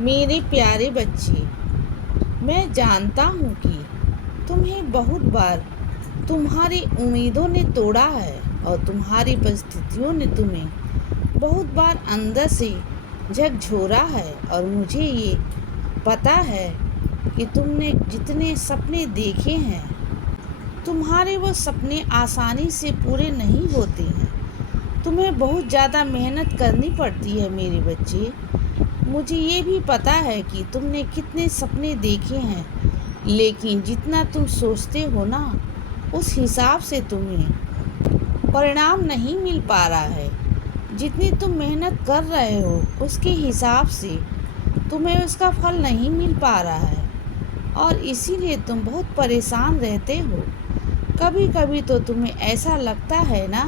मेरे प्यारे बच्चे, मैं जानता हूँ कि तुम्हें बहुत बार तुम्हारी उम्मीदों ने तोड़ा है और तुम्हारी परिस्थितियों ने तुम्हें बहुत बार अंदर से झकझोरा है। और मुझे ये पता है कि तुमने जितने सपने देखे हैं, तुम्हारे वो सपने आसानी से पूरे नहीं होते हैं। तुम्हें बहुत ज़्यादा मेहनत करनी पड़ती है मेरे बच्चे। मुझे ये भी पता है कि तुमने कितने सपने देखे हैं, लेकिन जितना तुम सोचते हो ना, उस हिसाब से तुम्हें परिणाम नहीं मिल पा रहा है। जितनी तुम मेहनत कर रहे हो उसके हिसाब से तुम्हें उसका फल नहीं मिल पा रहा है, और इसीलिए तुम बहुत परेशान रहते हो। कभी कभी तो तुम्हें ऐसा लगता है ना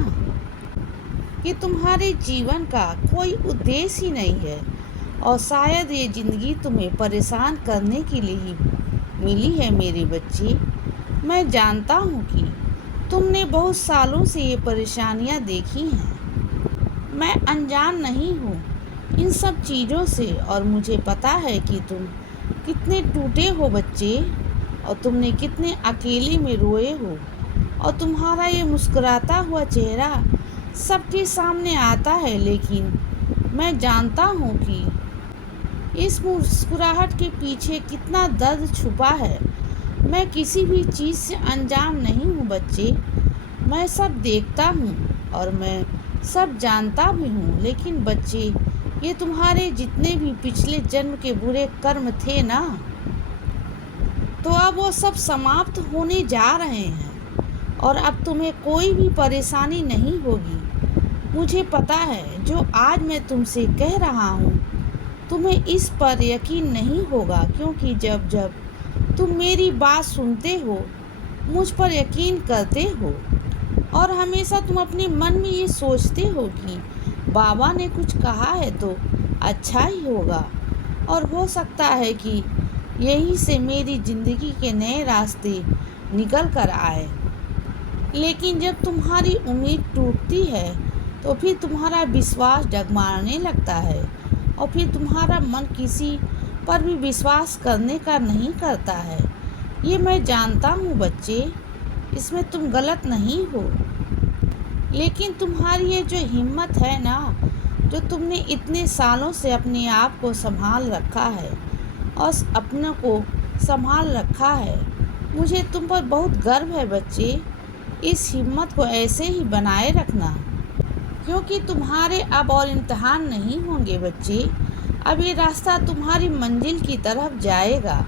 कि तुम्हारे जीवन का कोई उद्देश्य ही नहीं है, और शायद ये ज़िंदगी तुम्हें परेशान करने के लिए ही मिली है मेरे बच्चे। मैं जानता हूँ कि तुमने बहुत सालों से ये परेशानियाँ देखी हैं। मैं अनजान नहीं हूँ इन सब चीज़ों से, और मुझे पता है कि तुम कितने टूटे हो बच्चे, और तुमने कितने अकेले में रोए हो। और तुम्हारा ये मुस्कुराता हुआ चेहरा सबके सामने आता है, लेकिन मैं जानता हूँ कि इस मुस्कुराहट के पीछे कितना दर्द छुपा है। मैं किसी भी चीज़ से अनजान नहीं हूँ बच्चे। मैं सब देखता हूँ और मैं सब जानता भी हूँ। लेकिन बच्चे, ये तुम्हारे जितने भी पिछले जन्म के बुरे कर्म थे ना, तो अब वो सब समाप्त होने जा रहे हैं, और अब तुम्हें कोई भी परेशानी नहीं होगी। मुझे पता है जो आज मैं तुमसे कह रहा हूँ, तुम्हें इस पर यकीन नहीं होगा, क्योंकि जब जब तुम मेरी बात सुनते हो, मुझ पर यकीन करते हो, और हमेशा तुम अपने मन में ये सोचते हो कि बाबा ने कुछ कहा है तो अच्छा ही होगा, और हो सकता है कि यहीं से मेरी ज़िंदगी के नए रास्ते निकल कर आए। लेकिन जब तुम्हारी उम्मीद टूटती है तो फिर तुम्हारा विश्वास डगमगाने लगता है, और फिर तुम्हारा मन किसी पर भी विश्वास करने का नहीं करता है। ये मैं जानता हूँ बच्चे, इसमें तुम गलत नहीं हो। लेकिन तुम्हारी ये जो हिम्मत है ना, जो तुमने इतने सालों से अपने आप को संभाल रखा है और अपनों को संभाल रखा है, मुझे तुम पर बहुत गर्व है बच्चे। इस हिम्मत को ऐसे ही बनाए रखना, क्योंकि तुम्हारे अब और इम्तिहान नहीं होंगे बच्चे। अब ये रास्ता तुम्हारी मंजिल की तरफ जाएगा,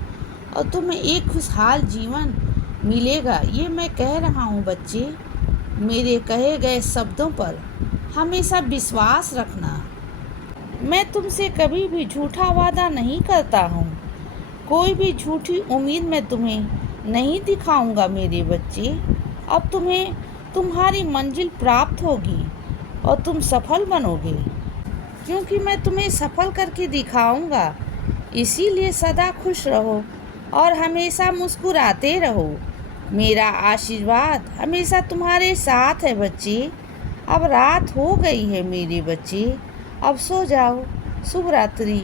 और तुम्हें एक खुशहाल जीवन मिलेगा। ये मैं कह रहा हूँ बच्चे। मेरे कहे गए शब्दों पर हमेशा विश्वास रखना। मैं तुमसे कभी भी झूठा वादा नहीं करता हूँ। कोई भी झूठी उम्मीद मैं तुम्हें नहीं दिखाऊंगा मेरे बच्चे। अब तुम्हें तुम्हारी मंजिल प्राप्त होगी और तुम सफल बनोगे, क्योंकि मैं तुम्हें सफल करके दिखाऊंगा। इसीलिए सदा खुश रहो और हमेशा मुस्कुराते रहो। मेरा आशीर्वाद हमेशा तुम्हारे साथ है बच्चे। अब रात हो गई है मेरे बच्चे, अब सो जाओ। शुभ रात्रि।